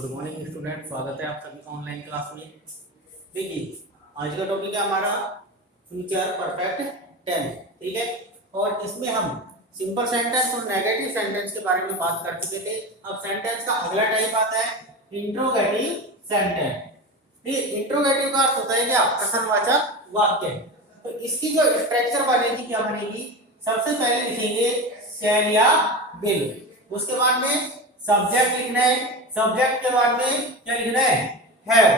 Good morning student, स्वागत है आप सभी का ऑनलाइन क्लास में। देखिए आज का टॉपिक है हमारा फ्यूचर परफेक्ट टेंस, ठीक है। और इसमें हम सिंपल सेंटेंस और नेगेटिव सेंटेंस के बारे में बात कर चुके थे। अब सेंटेंस का अगला टाइप आता है इंट्रोगेटिव सेंटेंस। इंट्रोगेटिव का अर्थ होता है क्या? प्रश्नवाचक वाक्य। तो इसकी जो स्ट्रक्चर बनेगी क्या बनेगी? सबसे पहले लिखेंगे शैल या विल, उसके बाद में सब्जेक्ट लिखना है, सब्जेक्ट के बाद में क्या लिखना है? Have,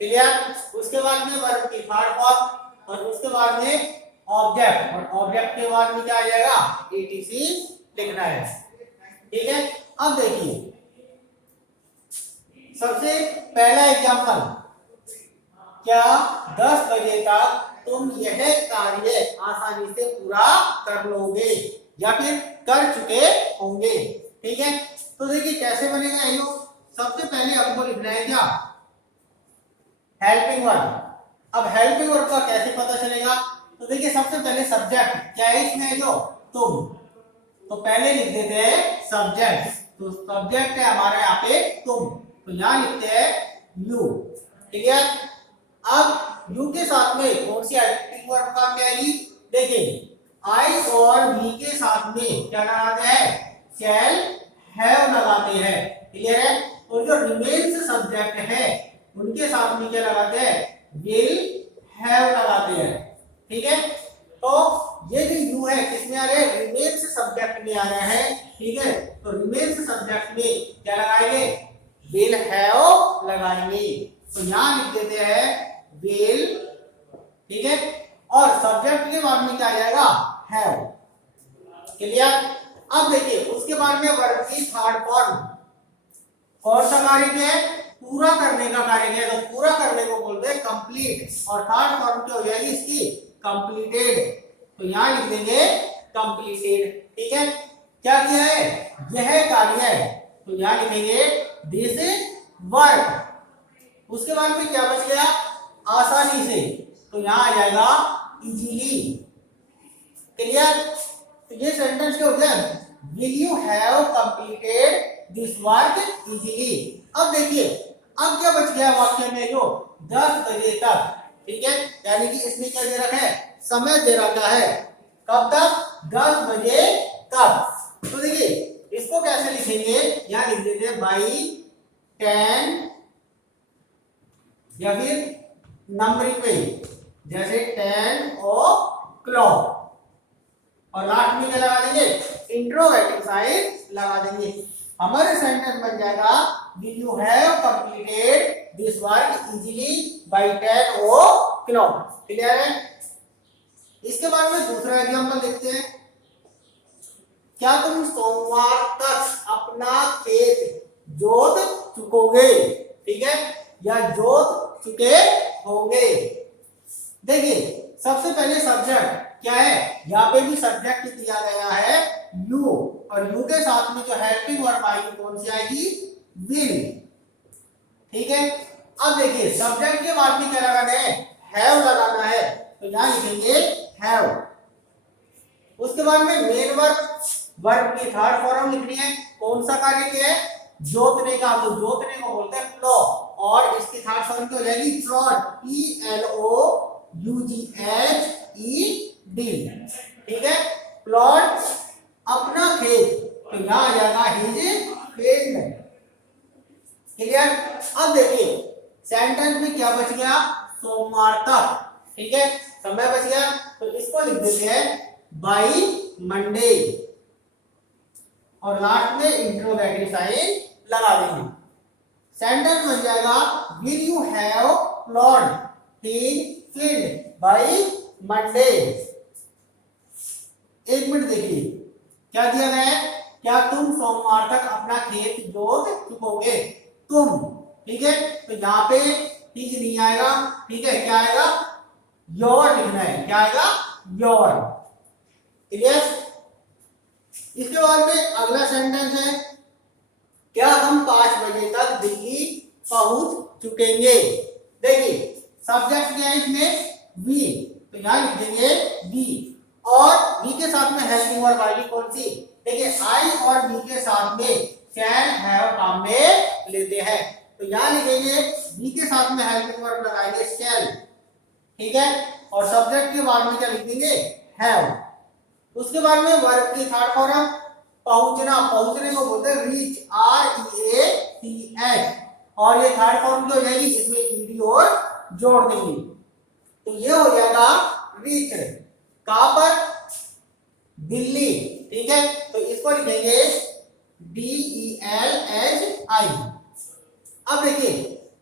clear. उसके बाद में वर्ब की थर्ड फॉर्म और उसके बाद में ऑब्जेक्ट, और ऑब्जेक्ट के बाद में क्या आ जाएगा? ईटीसी लिखना है, ठीक है। अब देखिए सबसे पहला एग्जांपल, क्या 10 बजे तक तुम यह कार्य आसानी से पूरा कर लोगे या फिर कर चुके होंगे, ठीक है। तो देखिए कैसे बनेगा ये लोग। सबसे पहले हमको लिखना है क्या? Helping verb. अब हेल्पिंग वर्ब का कैसे पता चलेगा? तो देखिए सबसे पहले सब्जेक्ट क्या है इसमें, जो तुम, तो पहले लिख देते हैं सब्जेक्ट। तो सब्जेक्ट है हमारा यहाँ पे तुम, तो यहाँ लिखते हैं यू, क्लियर। अब यू के साथ में कौन सी हेल्पिंग वर्ब काम में आएगी? देखिए आई और वी के साथ में क्या लगाते हैं? शैल हैव लगाते हैं, क्लियर है। और जो रिमेन्स सब्जेक्ट है उनके साथ में क्या लगाते हैं? विल हैव लगाते हैं, ठीक है। तो ये जो यू है किसमें आ रहे हैं? रिमेन्स सब्जेक्ट में आ रहा है, ठीक है। तो रिमेन्स सब्जेक्ट में क्या लगाएंगे? विल हैव लगाएंगे। तो यहां लिख देते हैं विल, ठीक है। और सब्जेक्ट के बाद में क्या आ जाएगा? Have, clear. अब देखिए उसके बाद में वर्ब की थर्ड फॉर्म, कौन सा कार्य है? पूरा करने का कार्य है। तो पूरा करने को बोलते हैं कंप्लीट, और थर्ड फॉर्म क्या हो जाएगी इसकी? कंप्लीटेड। तो यहां लिख देंगे कंप्लीटेड, ठीक है। क्या किया है? यह कार्य है, तो यहां लिखेंगे दिस वर्क। उसके बाद में क्या बच गया? आसानी से, तो यहां आ जाएगा इजीली, क्लियर। तो ये सेंटेंस क्या हो गया? Will you have completed this work easily. अब देखिए अब क्या बच गया वाक्य में? जो 10 बजे तक, ठीक है। यानी कि इसमें क्या दे रखा है? समय दे रखा है। कब तक? 10 बजे तक। तो देखिए इसको कैसे लिखेंगे? यहां लिख देते हैं बाई 10, या फिर नंबरिंग में जैसे 10 o'clock, और लास्ट में क्या लगा देंगे? इंट्रोगेटिव साइन लगा देंगे। हमारे सेंटेंस बन जाएगा will you have completed this work easily by 10 o'clock, clear है। इसके बाद में दूसरा एग्जांपल देखते हैं। क्या तुम सोमवार तक अपना खेत जोत चुकोगे, ठीक है, या जोत चुके होंगे? देखिए सबसे पहले सब्जेक्ट क्या है? यहाँ पे भी सब्जेक्ट दिया गया है यू, और यू के साथ में जो हेल्पिंग वर्ब आएगी कौन सी आएगी? विल, ठीक है। अब देखिए सब्जेक्ट के बाद में क्या लगाना है? हैव लगाना है, तो यहां लिखेंगे हैव। उसके बाद में मेन वर्ब की थर्ड फॉर्म लिखनी है। कौन सा कार्य किया है? जोतने का, तो जोतने को बोलते हैं प्लो, और इसकी थर्ड फॉर्म क्या हो जाएगी? प्लॉड, PLOUGHED, ठीक है। प्लॉट अपना खेत, तो यहां आ जाएगा हिज फील्ड, क्लियर। अब देखिए सेंटेंस में क्या बच गया? सोमवार तक, ठीक है, समय बच गया। तो इसको लिख देते हैं बाय मंडे, और लास्ट में इंट्रोगेटिव साइन लगा देंगे। सेंटेंस बन जाएगा will you have ploughed his field by Monday. एक मिनट देखिए क्या दिया गया है? क्या तुम सोमवार तक अपना खेत जोत चुकोगे? तुम, ठीक है। तो यहाँ पे हिज नहीं आएगा, ठीक है, क्या आएगा? योर लिखना है। क्या आएगा? Your, clear. इसके बाद में अगला सेंटेंस है क्या हम 5 बजे तक दिल्ली पहुंच चुकेंगे? देखिए सब्जेक्ट क्या है इसमें? वी, तो यहां लिख देंगे वी, और वी के साथ में हेल्पिंग वर्ब आएगी कौन सी? देखिए आई और वी के साथ में शैल हैव काम में लेते हैं। तो यहाँ लिखेंगे बी के साथ में हेल्पिंग वर्ब लगाएंगे शैल, ठीक है, और सब्जेक्ट के बाद में क्या लिख देंगे हैव। उसके बाद में वर्ब की थर्ड फॉर्म पहुंचना, पहुंचने को बोलते हैं रीच, REACH, और ये थर्ड फॉर्म की हो जाएगी, इसमें ईडी और जोड़ देंगे, तो ये हो जाएगा रीच। कहां पर, दिल्ली, ठीक है, तो इसको लिखेंगे DELHI। अब देखिए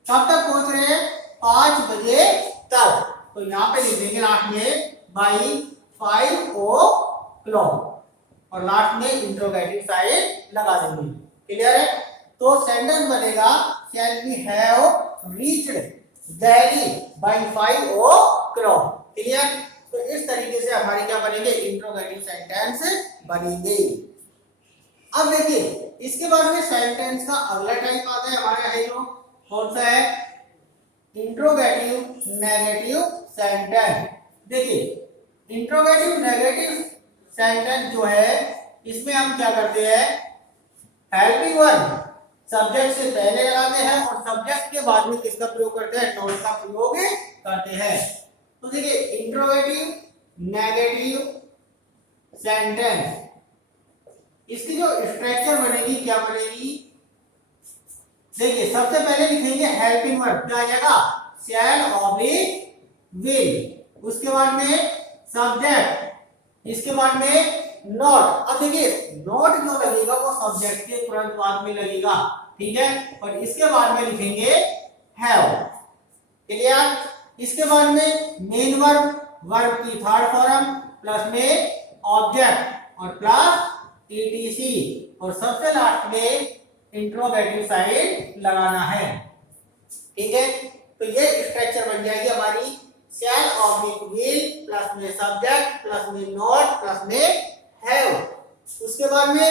कब तक पहुंच रहे हैं, 5 बजे तक, तो यहां पे लिख देंगे लास्ट में बाई 5 o'clock, और लास्ट में इंट्रोगेटिव साइन लगा देंगे। क्लियर है? तो सेंटेंस बनेगा shall we have reached Delhi by 5 o'clock। Clear? तो इस तरीके से हमारे क्या बनेंगे, इंट्रोगेटिव सेंटेंस बनेंगे। अब देखिए इसके बाद में सेंटेंस का अगला टाइप आता है हमारे है जो, कौन सा है, इंट्रोगेटिव नेगेटिव सेंटेंस। देखिए इंट्रोगेटिव नेगेटिव सेंटेंस जो है, इसमें हम क्या करते हैं, हेल्पिंग वर्ब सब्जेक्ट से पहले लगाते हैं और सब्जेक्ट के बाद में किसका प्रयोग करते हैं, नॉट का प्रयोग करते हैं। तो देखिए इंट्रोगेटिव नेगेटिव सेंटेंस, इसकी जो स्ट्रक्चर बनेगी क्या बनेगी, देखिए सबसे पहले लिखेंगे हेल्पिंग वर्ब, क्या आ जाएगा, शैल ऑब्लिक विल, उसके बाद में सब्जेक्ट, इसके बाद में नॉट। अब देखिए नॉट जो लगेगा वो सब्जेक्ट के तुरंत बाद में लगेगा, ठीक है, और इसके बाद में लिखेंगे हैव। क्लियर? इसके बाद में मेन वर्ब, वर्ब की थर्ड फॉर्म, प्लस में ऑब्जेक्ट और प्लस ईटीसी, और सबसे लास्ट में इंट्रोगेटिव साइन लगाना है। ठीक है, तो ये स्ट्रक्चर बन जाएगी हमारी, शैल ऑब्लिक विल, प्लस में सब्जेक्ट, प्लस में नॉट, प्लस में हैव। उसके बाद में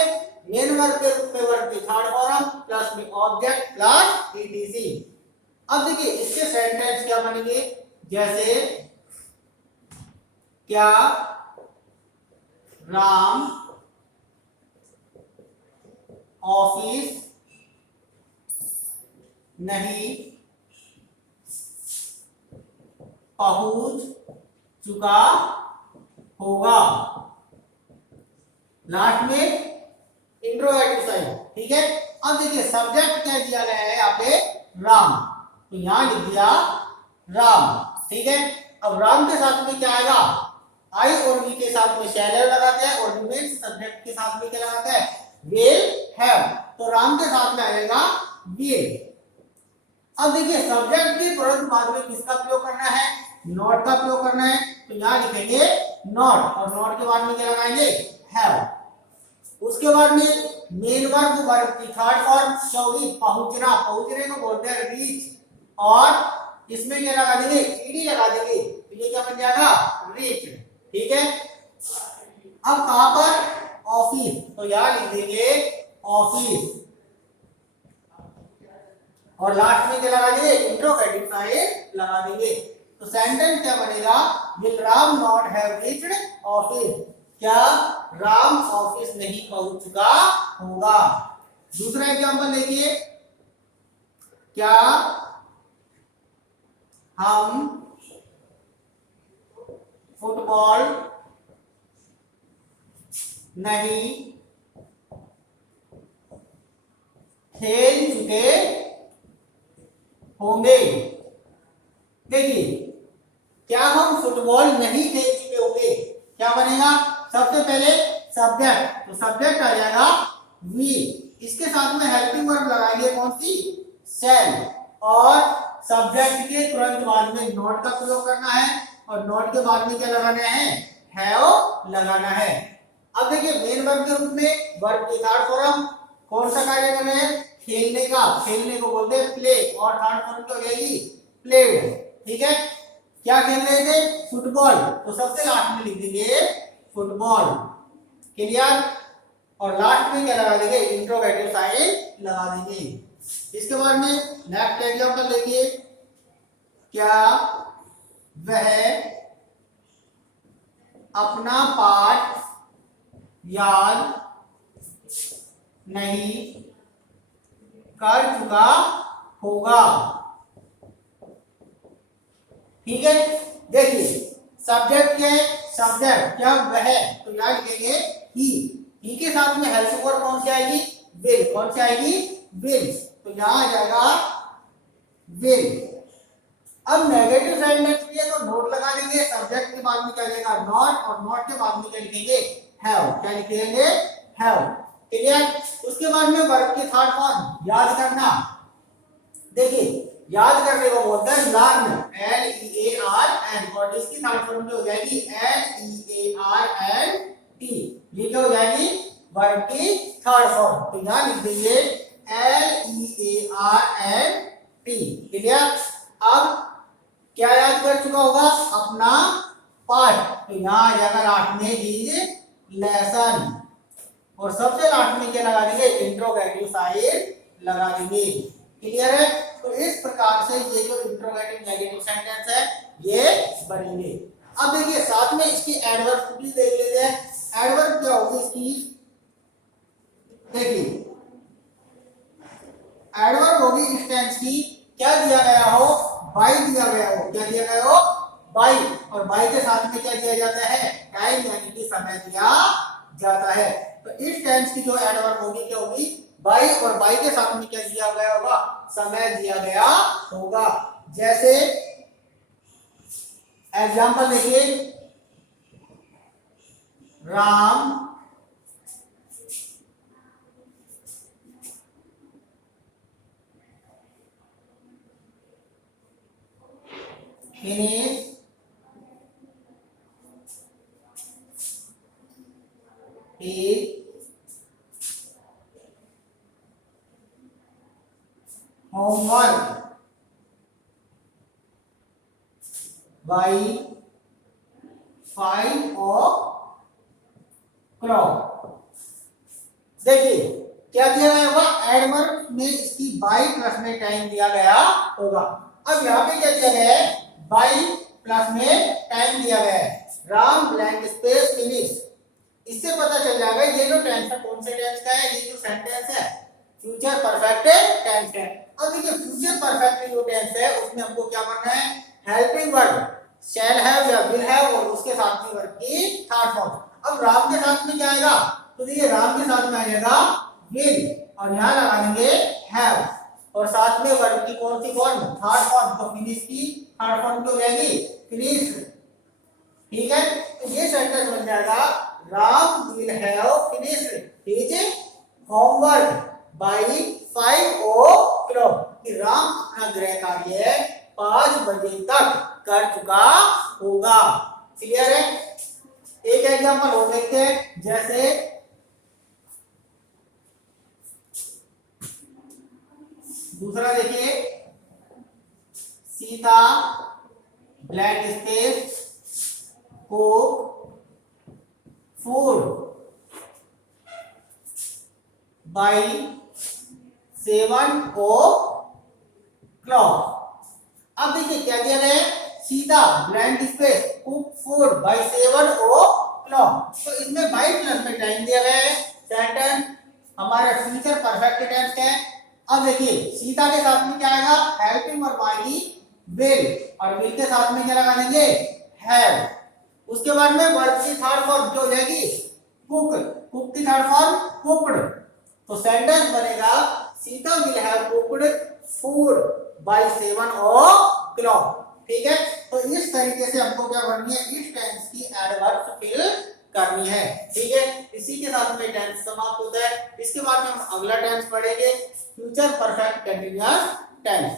मेन वर्ब के रूप में वर्ब की थर्ड फॉर्म, प्लस में ऑब्जेक्ट, प्लस ईटीसी। अब देखिए इसके सेंटेंस क्या बनेंगे, जैसे क्या राम ऑफिस नहीं पहुंच चुका होगा, लास्ट में इंट्रोगेटिव साइन। ठीक है, अब देखिए सब्जेक्ट क्या दिया गया है यहाँ पे, राम, तो यहां लिख दिया राम। ठीक है, अब राम के साथ में क्या आएगा, आई और वी के साथ में शैल लगाते हैं, और रिमेन्स सब्जेक्ट के साथ में क्या लगाते हैं, विल हैव, तो राम के साथ में आएगा विल। अब देखिए सब्जेक्ट के तुरंत बाद में किसका प्रयोग करना है, नॉट का प्रयोग करना है, तो यहां लिखेंगे नॉट, और नॉट के बाद में क्या लगाएंगे, हैव। उसके बाद में मेन वर्ब, वर्ब की थर्ड फॉर्म क्या होगी, पहुंचना, पहुंचने को बोलते हैं रीच, और इसमें क्या लगा देंगे, ईडी लगा देंगे, तो ये क्या बन जाएगा, रीच। ठीक है, अब कहां पर, ऑफिस, तो यहां लिख देंगे ऑफिस, और लास्ट में क्या लगा देंगे, इंट्रोगेटिव साइन लगा देंगे। तो सेंटेंस क्या बनेगा, will Ram not have reached office, क्या राम ऑफिस नहीं पहुंच चुका होगा। दूसरा एग्जांपल देखिए, क्या हम फुटबॉल नहीं खेल चुके होंगे। देखिए क्या हम फुटबॉल नहीं खेल चुके होंगे, क्या बनेगा, सबसे पहले सब्जेक्ट, तो सब्जेक्ट आ जाएगा वी, इसके साथ में हेल्पिंग वर्ब लगाएंगे कौन सी, शैल, और सब्जेक्ट के तुरंत बाद में नॉट का प्रयोग करना है, और नॉट के बाद में क्या लगाना है, हैव लगाना है। अब देखिए मेन वर्ब के रूप में वर्ब की थर्ड फॉर्म, कौन सा कार्य करना है, खेलने का, खेलने को बोलते हैं प्ले, और थर्ड फॉर्म क्या हो जाएगी, प्लेड। ठीक है, क्या खेल रहे थे, फुटबॉल, तो सबसे लास्ट में लिख देंगे फुटबॉल। क्लियर, और लास्ट में क्या लगा देंगे, इंट्रोगेटिव साइन लगा देंगे। इसके बाद में नेक्स्ट एग्जांपल देखिए, क्या वह अपना पाठ याद नहीं कर चुका होगा। ठीक है, देखिए सब्जेक्ट क्या है, सब्जेक्ट क्या वह, तो यहाँ लिखेंगे ही के साथ में हेल्पिंग वर्ब कौन सी आएगी, विल। कौन सी आएगी, विल। तो यहाँ आ जाएगा विल। अब नेगेटिव सेंटेंस भी है तो नोट लगा देंगे, सब्जेक्ट के बाद में क्या लिखेगा, नॉट, और नॉट के बाद में क्या लिखेंगे, हैव। क्या लिखेंगे, हैव। क्लियर। उसके बाद में वर्ब की थर्ड फॉर्म याद करना। देखिए याद करने को बोलते हैं लर्न, LEARN, और इसकी थर्ड फॉर्म जो हो जाएगी LEARNT। ये क्या हो जाएगी, वर्ब की थर्ड फॉर्म। तो यहाँ लिख देंगे LEARNT। क्लियर। अब क्या याद कर चुका होगा, अपना पाठ। तो यहाँ आ जाएगा लास्ट में इज लेसन, और सबसे लास्ट में क्या लगा देंगे, इंट्रोगेटिव साइन लगा देंगे। क्लियर है। तो इस प्रकार से ये जो इंट्रोगेटिव नेगेटिव सेंटेंस है ये बनेंगे। अब देखिए साथ में इसकी एडवर्ब भी देख लेते हैं। एडवर्ब क्या होगी इसकी, देखिए एडवर्ब होगी इस टेंस की, क्या दिया गया हो, बाय दिया गया हो। क्या दिया गया हो, बाय, और बाय के साथ में क्या दिया जाता है, टाइम, यानी कि समय दिया जाता है। तो इस टेंस की जो एडवर्ब होगी क्या होगी, बाय, और बाय के साथ में क्या दिया गया होगा, समय दिया गया होगा। जैसे एग्जांपल देखिए, Ram finished his homework by 5 o'clock। देखिए क्या दिया गया होगा, एडवर्ब में इसकी बाई प्लस में टाइम दिया गया होगा। अब यहाँ पे क्या दिया गया है, बाई प्लस में टाइम दिया गया है, राम ब्लैंक स्पेस फिनिश। इससे पता चल जाएगा ये जो टेंस है कौन से टेंस का है, ये जो सेंटेंस है फ्यूचर परफेक्ट टेंस है। अब देखिए फ्यूचर परफेक्ट जो टेंस है उसमें हमको क्या करना है, हेल्पिंग वर्ब शैल हैव या विल हैव, और उसके साथ में वर्ब की थर्ड फॉर्म। अब राम के साथ में क्या आएगा, तो देखिए राम के साथ में आ जाएगा विल, और यहाँ लगा देंगे हैव, और साथ में वर्ब की कौन सी फॉर्म, थर्ड फॉर्म। तो फिनिश की थर्ड फॉर्म जो रहेगी, फिनिश। ठीक है, तो ये सेंटेंस बन जाएगा, Ram will have finished his homework by 5 o'clock। कि राम अपना गृह कार्य 5 बजे तक कर चुका होगा। क्लियर है। एक एग्जांपल और देखते हैं, जैसे दूसरा देखिए, सीता ब्लैंक स्पेस को फूड बाय 7 o'clock। अब देखिए क्या दिया गया है, Sita blank space cook food by 7 o'clock। तो इसमें बाय प्लस में टाइम दिया गया है, सेंटेंस हमारा फ्यूचर परफेक्ट टेंस है। अब देखिए सीता के साथ में क्या आएगा, हेल्पिंग वर्ब आएगी विल, और विल के साथ में क्या लगा देंगे, हैव। उसके बाद में वर्ब की थर्ड फॉर्म जो हो जाएगी कुक, कुक की थर्ड फॉर्म कुक्ड। तो सेंटेंस बनेगा, Sita will have cooked food by 7 o'clock। ठीक है, तो इस तरीके से हमको क्या करनी है, इस टेंस की एडवर्ब फिल करनी है। ठीक है, इसी के साथ में टेंस समाप्त होता है। इसके बाद में हम अगला टेंस पढ़ेंगे, फ्यूचर परफेक्ट कंटीन्यूअस टेंस।